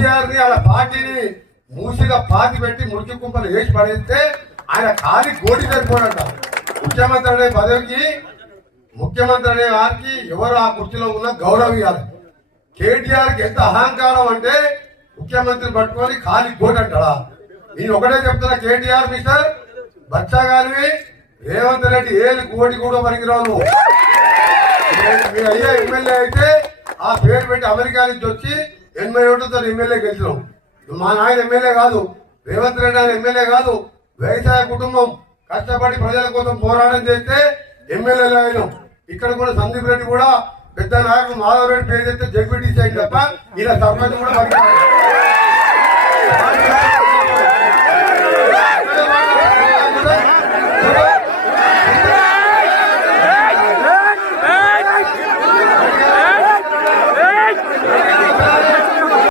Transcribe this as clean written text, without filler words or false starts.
కేసీఆర్ ని అలా పార్టీని మూసిగా పాతి పెట్టి మురికి కుంపలు వేసి పడేస్తే ఆయన ఖాళీ కోటి సరిపోడంట. ముఖ్యమంత్రి అనే పదవికి ముఖ్యమంత్రి అనే వారికి ఎవరు ఆ కుర్చీలో ఉన్న గౌరవం ఇవ్వాలి. కేటీఆర్ కి ఎంత అహంకారం అంటే ముఖ్యమంత్రి పట్టుకొని ఖాళీ కోటి అంటాడా? నేను ఒకటే చెప్తున్నా, కేటీఆర్ మిస్టర్ బచ్చా గారివి రేవంత్ రెడ్డి ఏళ్ళు కోటి కూడా పనికిరావు. మీ అయ్యా ఎమ్మెల్యే అయితే ఆ పేరు పెట్టి అమెరికా నుంచి వచ్చి 81తో ఎమ్మెల్యే గెలిచినాం. మా నాయన ఎమ్మెల్యే కాదు, రేవంత్ రెడ్డి ఆయన ఎమ్మెల్యే కాదు, వ్యవసాయ కుటుంబం కష్టపడి ప్రజల కోసం పోరాటం చేస్తే ఎమ్మెల్యేలు అయినాం. ఇక్కడ కూడా సందీప్ రెడ్డి కూడా పెద్ద నాయకుడు మాధవ్ రెడ్డి పేరు చెప్తే జడ్పీటీసీ అయింది తప్ప ఇలా సర్పంచ్ కూడా పనికిరాడు.